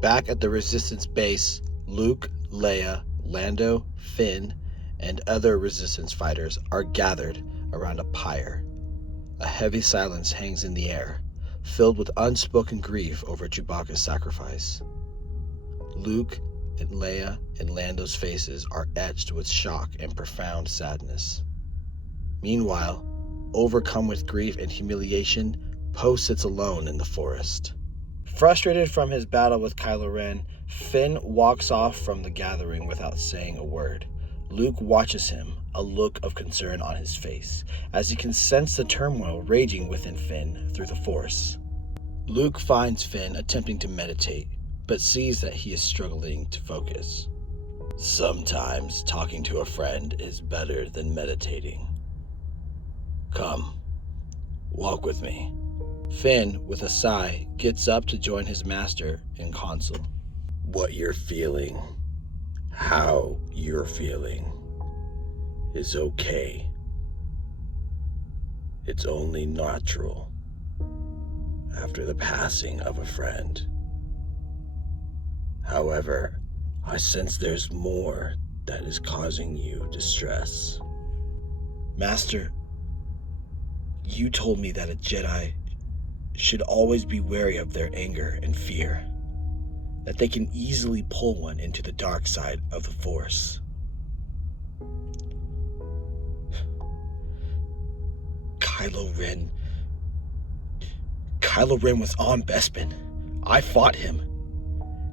Back at the Resistance base, Luke, Leia, Lando, Finn, and other Resistance fighters are gathered around a pyre. A heavy silence hangs in the air, filled with unspoken grief over Chewbacca's sacrifice. Luke and Leia and Lando's faces are etched with shock and profound sadness. Meanwhile, overcome with grief and humiliation, Poe sits alone in the forest. Frustrated from his battle with Kylo Ren, Finn walks off from the gathering without saying a word. Luke watches him, a look of concern on his face, as he can sense the turmoil raging within Finn through the Force. Luke finds Finn attempting to meditate, but sees that he is struggling to focus. Sometimes talking to a friend is better than meditating. Come, walk with me. Finn, with a sigh, gets up to join his master in council. What you're feeling, how you're feeling, is okay. It's only natural after the passing of a friend. However, I sense there's more that is causing you distress. Master, you told me that a Jedi should always be wary of their anger and fear, that they can easily pull one into the dark side of the Force. Kylo Ren was on Bespin. I fought him,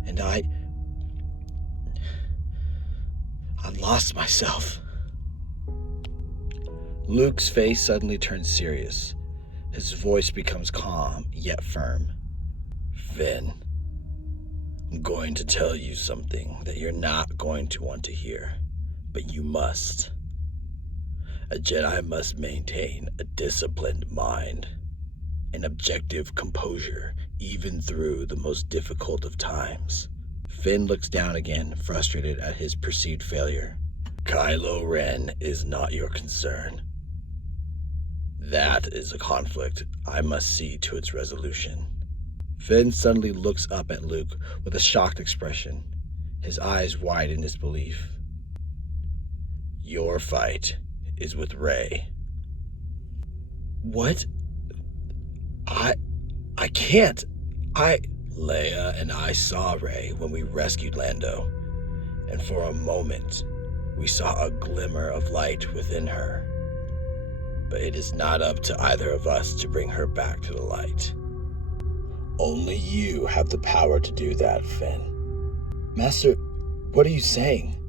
and I lost myself. Luke's face suddenly turns serious. His voice becomes calm, yet firm. Finn, I'm going to tell you something that you're not going to want to hear, but you must. A Jedi must maintain a disciplined mind, an objective composure, even through the most difficult of times. Finn looks down again, frustrated at his perceived failure. Kylo Ren is not your concern. That is a conflict I must see to its resolution. Finn suddenly looks up at Luke with a shocked expression, his eyes wide in disbelief. Your fight is with Rey. What? I can't. Leia and I saw Rey when we rescued Lando, and for a moment, we saw a glimmer of light within her. But it is not up to either of us to bring her back to the light. Only you have the power to do that, Finn. Master, what are you saying?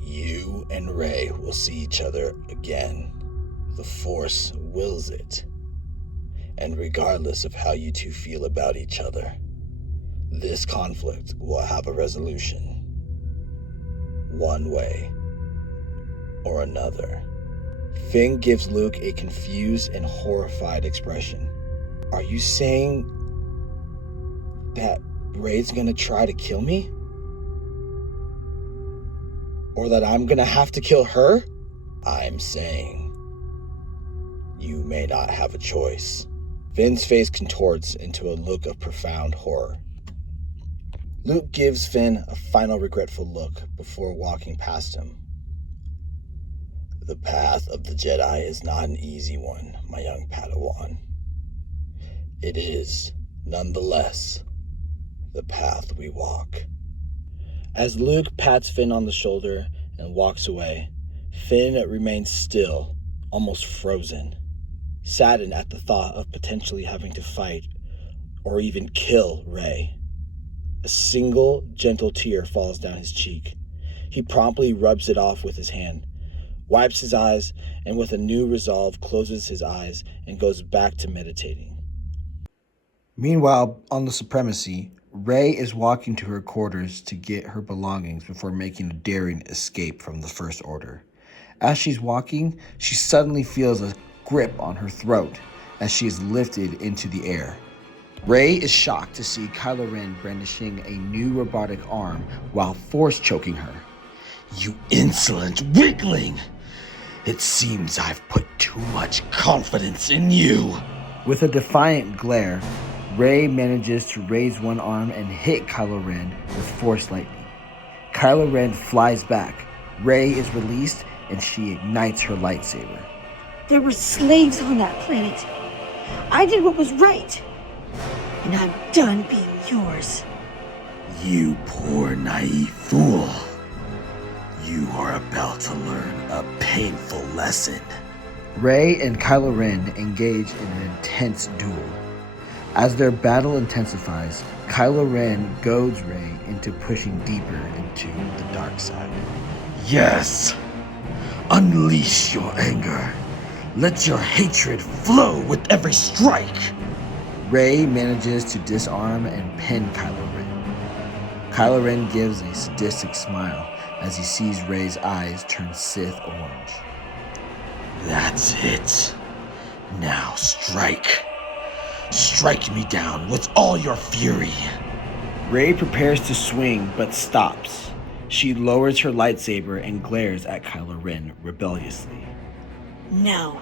You and Rey will see each other again. The Force wills it. And regardless of how you two feel about each other, this conflict will have a resolution. One way or another. Finn gives Luke a confused and horrified expression. Are you saying that Rey's gonna try to kill me? Or that I'm gonna have to kill her? I'm saying you may not have a choice. Finn's face contorts into a look of profound horror. Luke gives Finn a final regretful look before walking past him. The path of the Jedi is not an easy one, my young Padawan. It is, nonetheless, the path we walk. As Luke pats Finn on the shoulder and walks away, Finn remains still, almost frozen, saddened at the thought of potentially having to fight or even kill Rey. A single gentle tear falls down his cheek. He promptly rubs it off with his hand, wipes his eyes, and with a new resolve closes his eyes and goes back to meditating. Meanwhile, on the Supremacy, Rey is walking to her quarters to get her belongings before making a daring escape from the First Order. As she's walking, she suddenly feels a grip on her throat as she is lifted into the air. Rey is shocked to see Kylo Ren brandishing a new robotic arm while force choking her. You insolent weakling! It seems I've put too much confidence in you. With a defiant glare, Rey manages to raise one arm and hit Kylo Ren with Force Lightning. Kylo Ren flies back. Rey is released and she ignites her lightsaber. There were slaves on that planet. I did what was right. And I'm done being yours. You poor naive fool. You are about to learn a painful lesson. Rey and Kylo Ren engage in an intense duel. As their battle intensifies, Kylo Ren goads Rey into pushing deeper into the dark side. Yes! Unleash your anger. Let your hatred flow with every strike. Rey manages to disarm and pin Kylo Ren. Kylo Ren gives a sadistic smile as he sees Rey's eyes turn Sith orange. That's it. Now strike. Strike me down with all your fury. Rey prepares to swing but stops. She lowers her lightsaber and glares at Kylo Ren rebelliously. No.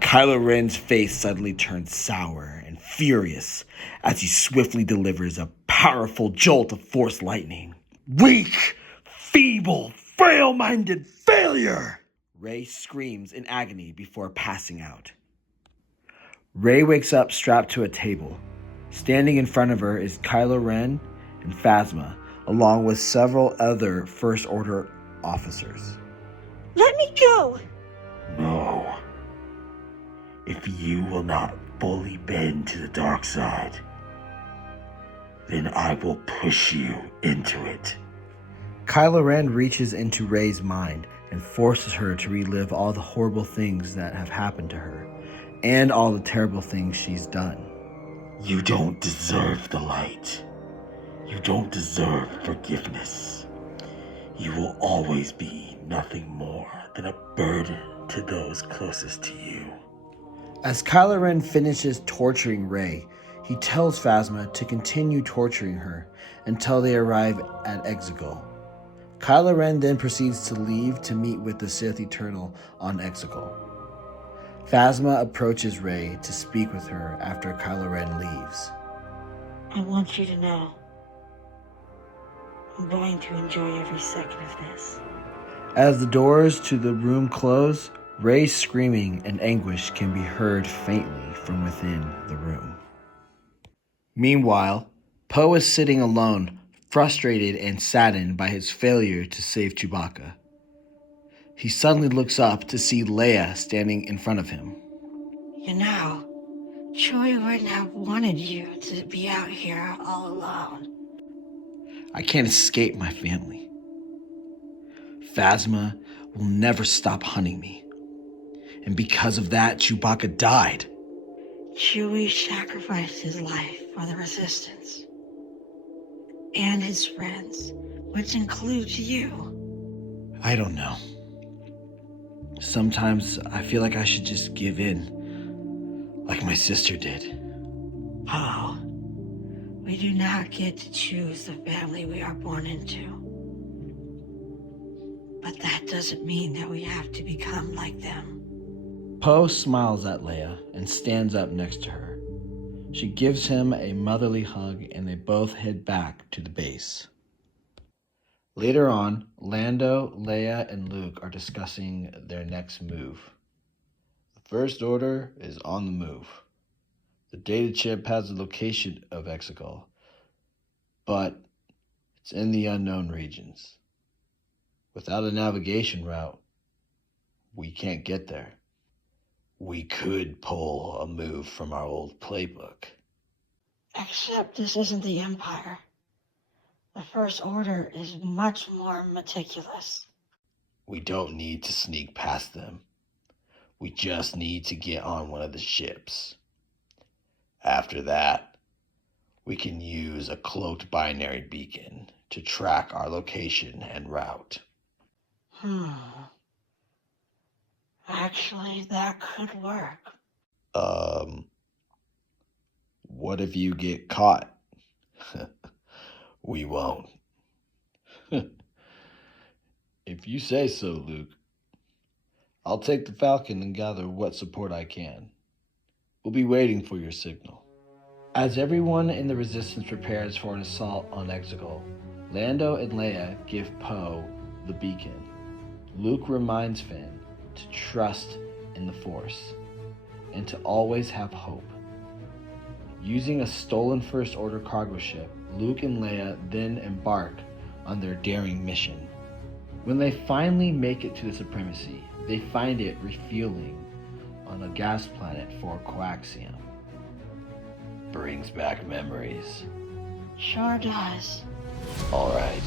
Kylo Ren's face suddenly turns sour and furious as he swiftly delivers a powerful jolt of Force lightning. Weak, feeble, frail-minded failure! Rey screams in agony before passing out. Rey wakes up strapped to a table. Standing in front of her is Kylo Ren and Phasma, along with several other First Order officers. Let me go! No. If you will not fully bend to the dark side, then I will push you into it. Kylo Ren reaches into Rey's mind and forces her to relive all the horrible things that have happened to her, and all the terrible things she's done. You don't deserve the light. You don't deserve forgiveness. You will always be nothing more than a burden to those closest to you. As Kylo Ren finishes torturing Rey, he tells Phasma to continue torturing her until they arrive at Exegol. Kylo Ren then proceeds to leave to meet with the Sith Eternal on Exegol. Phasma approaches Rey to speak with her after Kylo Ren leaves. I want you to know, I'm going to enjoy every second of this. As the doors to the room close, Rey's screaming and anguish can be heard faintly from within the room. Meanwhile, Poe is sitting alone, frustrated and saddened by his failure to save Chewbacca. He suddenly looks up to see Leia standing in front of him. You know, Chewie wouldn't have wanted you to be out here all alone. I can't escape my family. Phasma will never stop hunting me. And because of that, Chewbacca died. Chewie sacrificed his life for the Resistance. And his friends, which includes you. I don't know. Sometimes I feel like I should just give in, like my sister did. Oh, we do not get to choose the family we are born into. But that doesn't mean that we have to become like them. Poe smiles at Leia and stands up next to her. She gives him a motherly hug and they both head back to the base. Later on, Lando, Leia, and Luke are discussing their next move. The First Order is on the move. The data chip has the location of Exegol, but it's in the unknown regions. Without a navigation route, we can't get there. We could pull a move from our old playbook. Except this isn't the Empire. The First Order is much more meticulous. We don't need to sneak past them. We just need to get on one of the ships. After that, we can use a cloaked binary beacon to track our location and route. Actually, that could work. What if you get caught? We won't. If you say so, Luke. I'll take the Falcon and gather what support I can. We'll be waiting for your signal. As everyone in the Resistance prepares for an assault on Exegol, Lando and Leia give Poe the beacon. Luke reminds Finn to trust in the Force and to always have hope. Using a stolen First Order cargo ship, Luke and Leia then embark on their daring mission. When they finally make it to the Supremacy, they find it refueling on a gas planet for coaxium. Brings back memories. Sure does. Alright,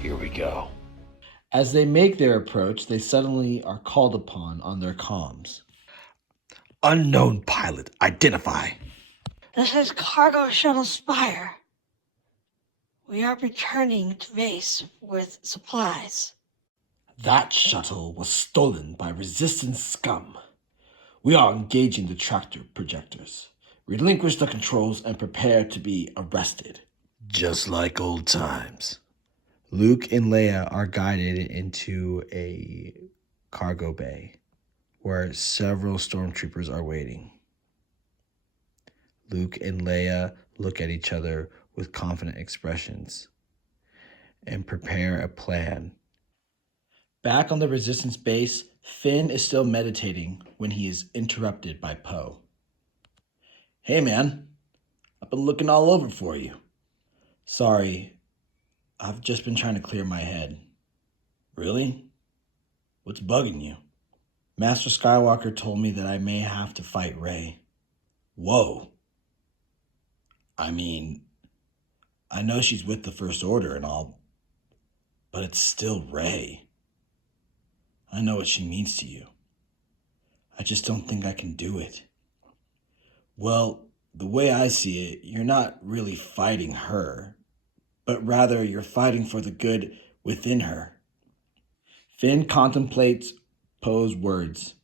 here we go. As they make their approach, they suddenly are called upon on their comms. Unknown pilot, identify. This is Cargo Shuttle Spire. We are returning to base with supplies. That shuttle was stolen by Resistance scum. We are engaging the tractor projectors. Relinquish the controls and prepare to be arrested. Just like old times. Luke and Leia are guided into a cargo bay where several stormtroopers are waiting. Luke and Leia look at each other with confident expressions and prepare a plan. Back on the Resistance base, Finn is still meditating when he is interrupted by Poe. Hey man, I've been looking all over for you. Sorry, I've just been trying to clear my head. Really? What's bugging you? Master Skywalker told me that I may have to fight Rey. Whoa. I mean, I know she's with the First Order and all, but it's still Rey. I know what she means to you. I just don't think I can do it. Well, the way I see it, you're not really fighting her, but rather you're fighting for the good within her. Finn contemplates Poe's words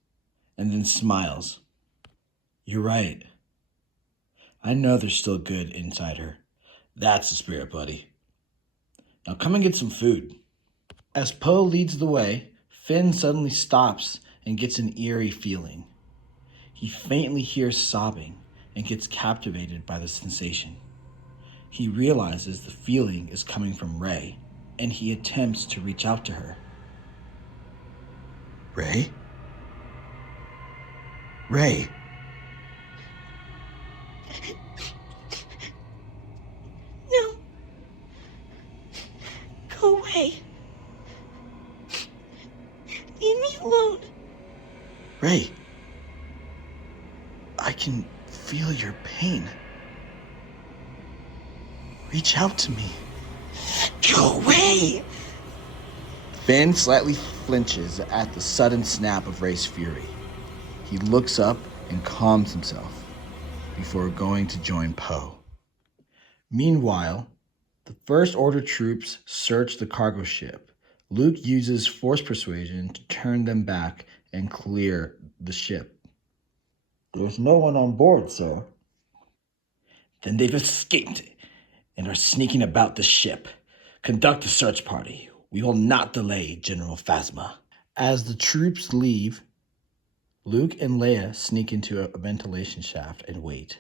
and then smiles. You're right. I know there's still good inside her. That's the spirit, buddy. Now come and get some food. As Poe leads the way, Finn suddenly stops and gets an eerie feeling. He faintly hears sobbing and gets captivated by the sensation. He realizes the feeling is coming from Rey, and he attempts to reach out to her. Rey? Rey! No. Go away. Leave me alone. Rey! I can feel your pain. Reach out to me. Go away! Finn slightly flinches at the sudden snap of Rey's fury. He looks up and calms himself before going to join Poe. Meanwhile, the First Order troops search the cargo ship. Luke uses Force persuasion to turn them back and clear the ship. There's no one on board, sir. Then they've escaped and are sneaking about the ship. Conduct a search party. We will not delay General Phasma. As the troops leave, Luke and Leia sneak into a ventilation shaft and wait.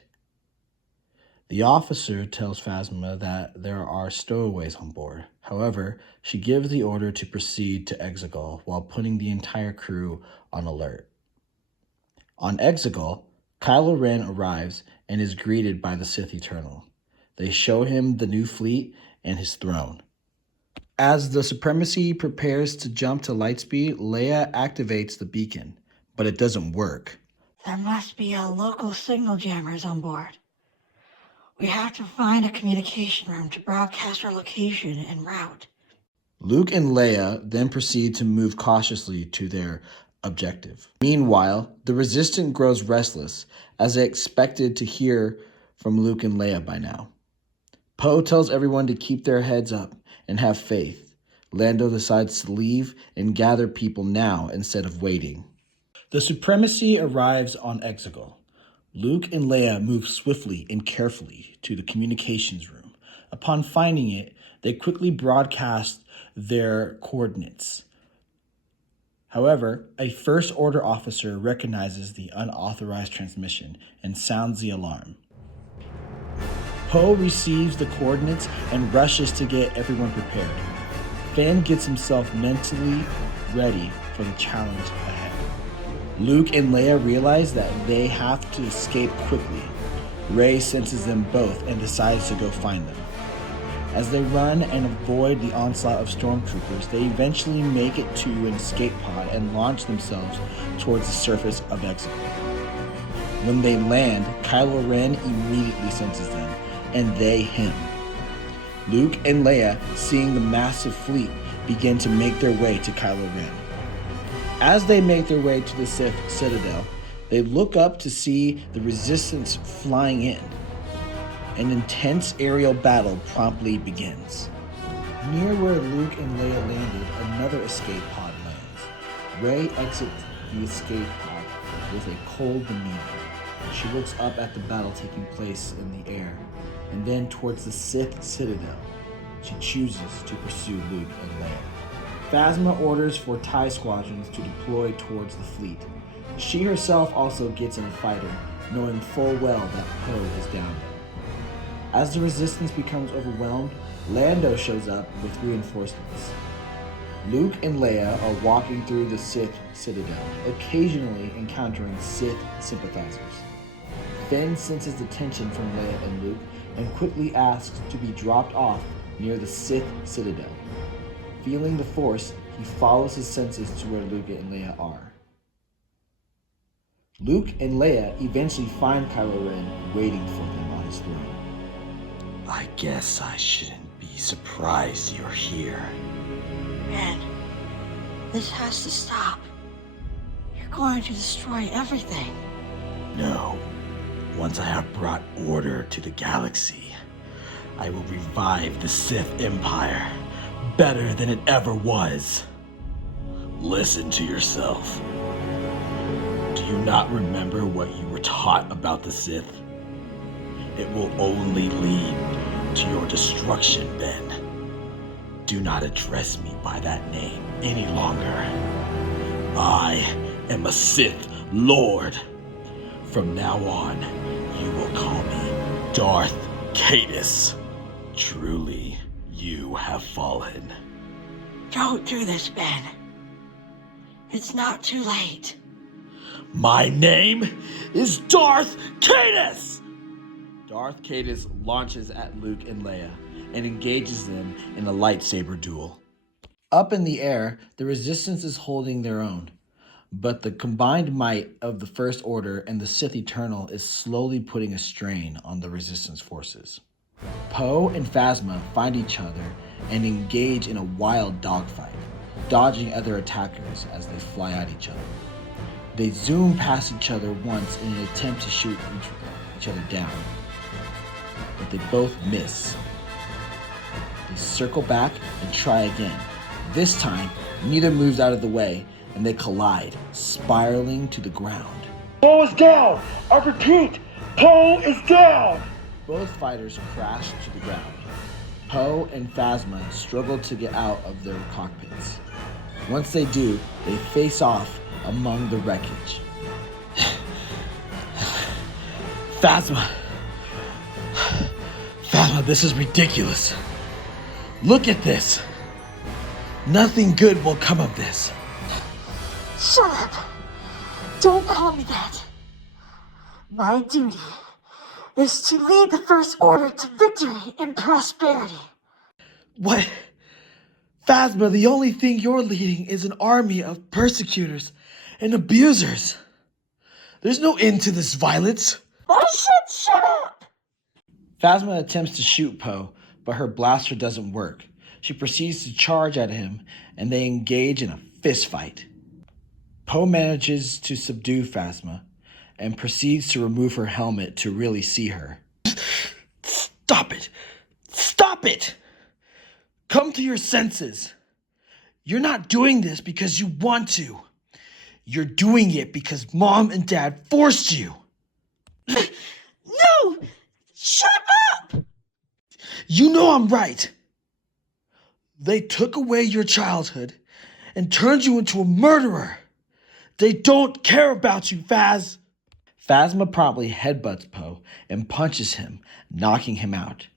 The officer tells Phasma that there are stowaways on board. However, she gives the order to proceed to Exegol while putting the entire crew on alert. On Exegol, Kylo Ren arrives and is greeted by the Sith Eternal. They show him the new fleet and his throne. As the Supremacy prepares to jump to lightspeed, Leia activates the beacon, but it doesn't work. There must be a local signal jammers on board. We have to find a communication room to broadcast our location and route. Luke and Leia then proceed to move cautiously to their objective. Meanwhile, the Resistance grows restless, as they expected to hear from Luke and Leia by now. Poe tells everyone to keep their heads up and have faith. Lando decides to leave and gather people now instead of waiting. The Supremacy arrives on Exegol. Luke and Leia move swiftly and carefully to the communications room. Upon finding it, they quickly broadcast their coordinates. However, a First Order officer recognizes the unauthorized transmission and sounds the alarm. Poe receives the coordinates and rushes to get everyone prepared. Finn gets himself mentally ready for the challenge ahead. Luke and Leia realize that they have to escape quickly. Rey senses them both and decides to go find them. As they run and avoid the onslaught of stormtroopers, they eventually make it to an escape pod and launch themselves towards the surface of Exegol. When they land, Kylo Ren immediately senses them, and they him. Luke and Leia, seeing the massive fleet, begin to make their way to Kylo Ren. As they make their way to the Sith Citadel, they look up to see the Resistance flying in. An intense aerial battle promptly begins. Near where Luke and Leia landed, another escape pod lands. Rey exits the escape pod with a cold demeanor. She looks up at the battle taking place in the air, and then towards the Sith Citadel. She chooses to pursue Luke and Leia. Phasma orders for TIE squadrons to deploy towards the fleet. She herself also gets in a fighter, knowing full well that Poe is down there. As the Resistance becomes overwhelmed, Lando shows up with reinforcements. Luke and Leia are walking through the Sith Citadel, occasionally encountering Sith sympathizers. Finn senses the tension from Leia and Luke and quickly asks to be dropped off near the Sith Citadel. Feeling the Force, he follows his senses to where Luke and Leia are. Luke and Leia eventually find Kylo Ren waiting for them on his throne. I guess I shouldn't be surprised you're here. Ben, this has to stop. You're going to destroy everything. No. Once I have brought order to the galaxy, I will revive the Sith Empire better than it ever was. Listen to yourself. Do you not remember what you were taught about the Sith? It will only lead to your destruction, Ben. Do not address me by that name any longer. I am a Sith Lord. From now on, you will call me Darth Caedus. Truly, you have fallen. Don't do this, Ben. It's not too late. My name is Darth Caedus! Darth Caedus launches at Luke and Leia and engages them in a lightsaber duel. Up in the air, the Resistance is holding their own, but the combined might of the First Order and the Sith Eternal is slowly putting a strain on the Resistance forces. Poe and Phasma find each other and engage in a wild dogfight, dodging other attackers as they fly at each other. They zoom past each other once in an attempt to shoot each other down, but they both miss. They circle back and try again. This time, neither moves out of the way, and they collide, spiraling to the ground. Poe is down! I repeat, Poe is down! Both fighters crash to the ground. Poe and Phasma struggle to get out of their cockpits. Once they do, they face off among the wreckage. Phasma, this is ridiculous. Look at this. Nothing good will come of this. Shut up! Don't call me that. My duty is to lead the First Order to victory and prosperity. What? Phasma, the only thing you're leading is an army of persecutors and abusers. There's no end to this violence. I said shut up! Phasma attempts to shoot Poe, but her blaster doesn't work. She proceeds to charge at him, and they engage in a fist fight. Poe manages to subdue Phasma and proceeds to remove her helmet to really see her. Stop it! Stop it! Come to your senses. You're not doing this because you want to. You're doing it because Mom and Dad forced you. No! Shut up! You know I'm right. They took away your childhood and turned you into a murderer. They don't care about you, Phaz. Phasma promptly headbutts Poe and punches him, knocking him out.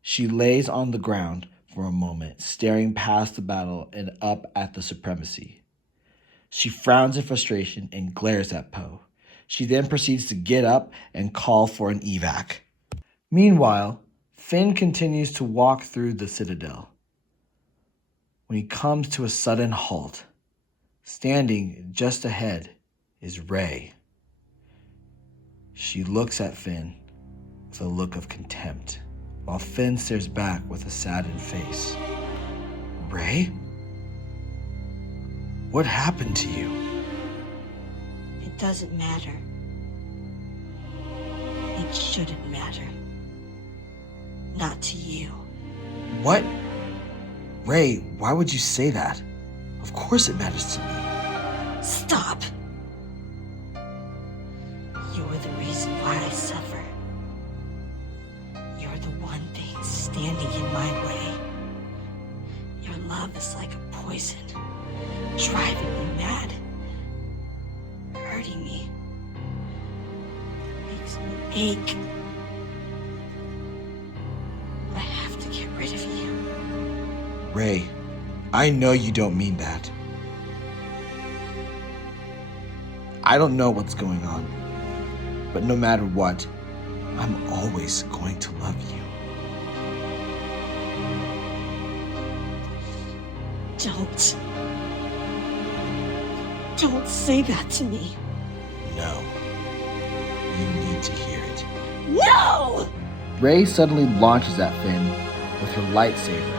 She lays on the ground for a moment, staring past the battle and up at the supremacy. She frowns in frustration and glares at Poe. She then proceeds to get up and call for an evac. Meanwhile, Finn continues to walk through the citadel. When he comes to a sudden halt, standing just ahead is Rey. She looks at Finn with a look of contempt, while Finn stares back with a saddened face. Rey? What happened to you? It doesn't matter. It shouldn't matter. Not to you. What? Rey, why would you say that? Of course it matters to me. Stop! You're the reason why I suffer. You're the one thing standing in my way. Your love is like a poison, driving me mad, hurting me, makes me ache. I have to get rid of you. Rey, I know you don't mean that. I don't know what's going on, but no matter what, I'm always going to love you. Don't say that to me. No. You need to hear it. No! Rey suddenly launches at Finn with her lightsaber.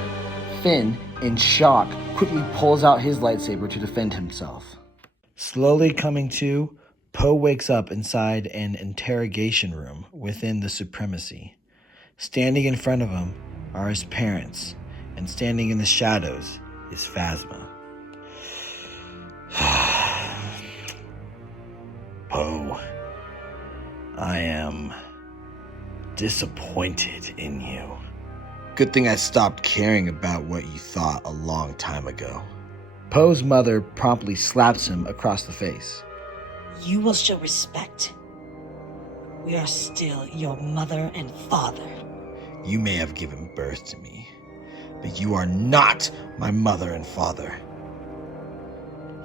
Finn, in shock, quickly pulls out his lightsaber to defend himself. Slowly coming to, Poe wakes up inside an interrogation room within the Supremacy. Standing in front of him are his parents, and standing in the shadows is Phasma. Poe, I am disappointed in you. Good thing I stopped caring about what you thought a long time ago. Poe's mother promptly slaps him across the face. You will show respect. We are still your mother and father. You may have given birth to me, but you are not my mother and father.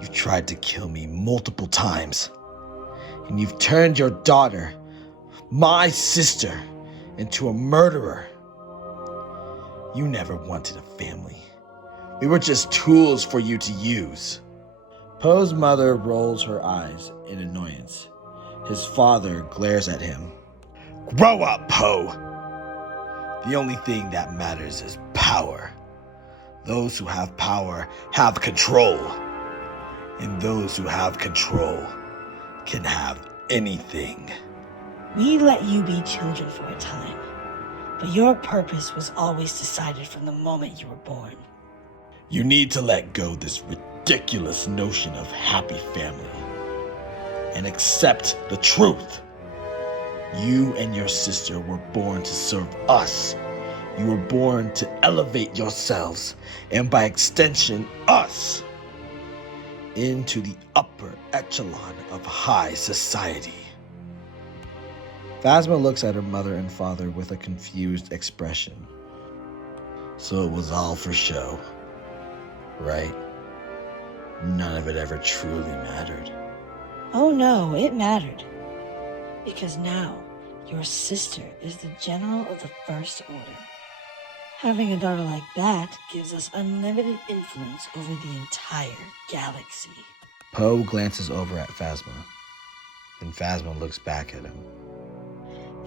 You've tried to kill me multiple times, and you've turned your daughter, my sister, into a murderer. You never wanted a family. We were just tools for you to use. Poe's mother rolls her eyes in annoyance. His father glares at him. Grow up, Poe! The only thing that matters is power. Those who have power have control. And those who have control can have anything. We let you be children for a time, but your purpose was always decided from the moment you were born. You need to let go this ridiculous notion of happy family and accept the truth. You and your sister were born to serve us. You were born to elevate yourselves, and by extension, us, into the upper echelon of high society. Phasma looks at her mother and father with a confused expression. So it was all for show, right? None of it ever truly mattered. Oh no, it mattered. Because now, your sister is the General of the First Order. Having a daughter like that gives us unlimited influence over the entire galaxy. Poe glances over at Phasma, and Phasma looks back at him.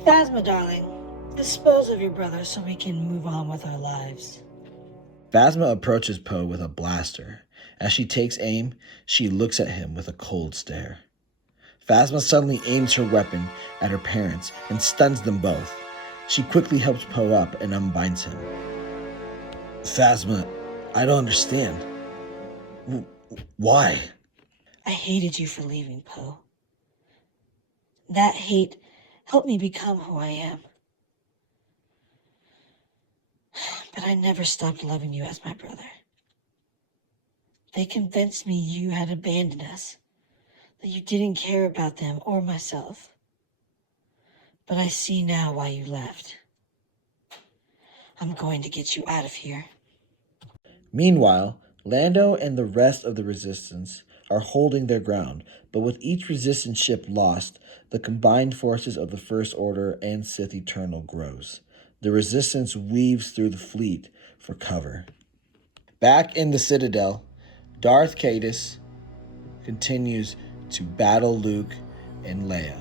Phasma, darling, dispose of your brother so we can move on with our lives. Phasma approaches Poe with a blaster. As she takes aim, she looks at him with a cold stare. Phasma suddenly aims her weapon at her parents and stuns them both. She quickly helps Poe up and unbinds him. Phasma, I don't understand. Why? I hated you for leaving, Poe. That hate helped me become who I am. But I never stopped loving you as my brother. They convinced me you had abandoned us, that you didn't care about them or myself. But I see now why you left. I'm going to get you out of here. Meanwhile, Lando and the rest of the Resistance are holding their ground, but with each Resistance ship lost, the combined forces of the First Order and Sith Eternal grows. The Resistance weaves through the fleet for cover. Back in the Citadel, Darth Caedus continues to battle Luke and Leia.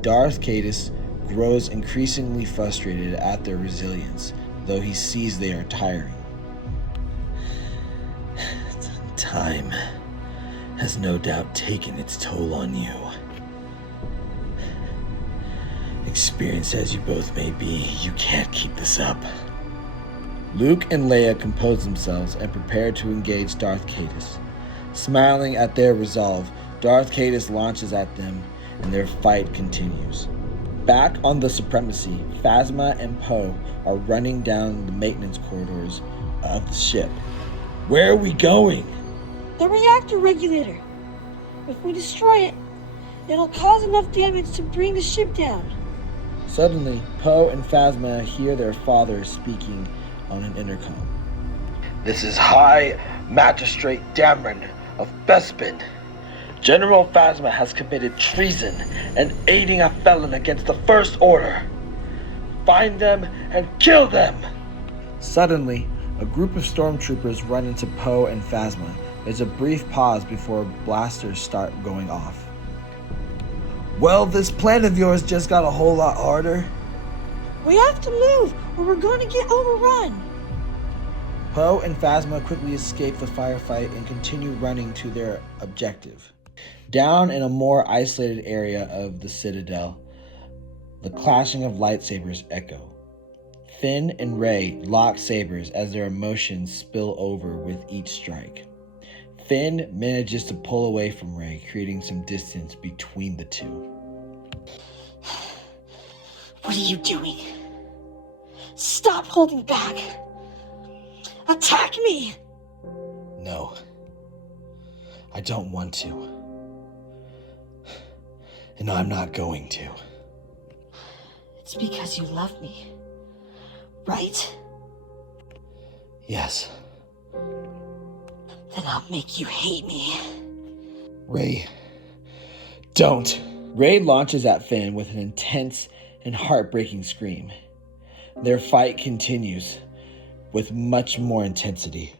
Darth Caedus grows increasingly frustrated at their resilience, though he sees they are tiring. Time has no doubt taken its toll on you. Experienced as you both may be, you can't keep this up. Luke and Leia compose themselves and prepare to engage Darth Caedus. Smiling at their resolve, Darth Caedus launches at them, and their fight continues. Back on the Supremacy, Phasma and Poe are running down the maintenance corridors of the ship. Where are we going? The reactor regulator. If we destroy it, it'll cause enough damage to bring the ship down. Suddenly, Poe and Phasma hear their father speaking on an intercom. This is High Magistrate Dameron of Bespin. General Phasma has committed treason and aiding a felon against the First Order. Find them and kill them! Suddenly, a group of stormtroopers run into Poe and Phasma. There's a brief pause before blasters start going off. Well, this plan of yours just got a whole lot harder. We have to move, or we're going to get overrun. Poe and Phasma quickly escape the firefight and continue running to their objective. Down in a more isolated area of the Citadel, the clashing of lightsabers echo. Finn and Rey lock sabers as their emotions spill over with each strike. Finn manages to pull away from Rey, creating some distance between the two. What are you doing? Stop holding back. Attack me! No, I don't want to. And I'm not going to. It's because you love me, right? Yes. Then I'll make you hate me. Rey, don't. Rey launches at Finn with an intense and heartbreaking scream. Their fight continues with much more intensity.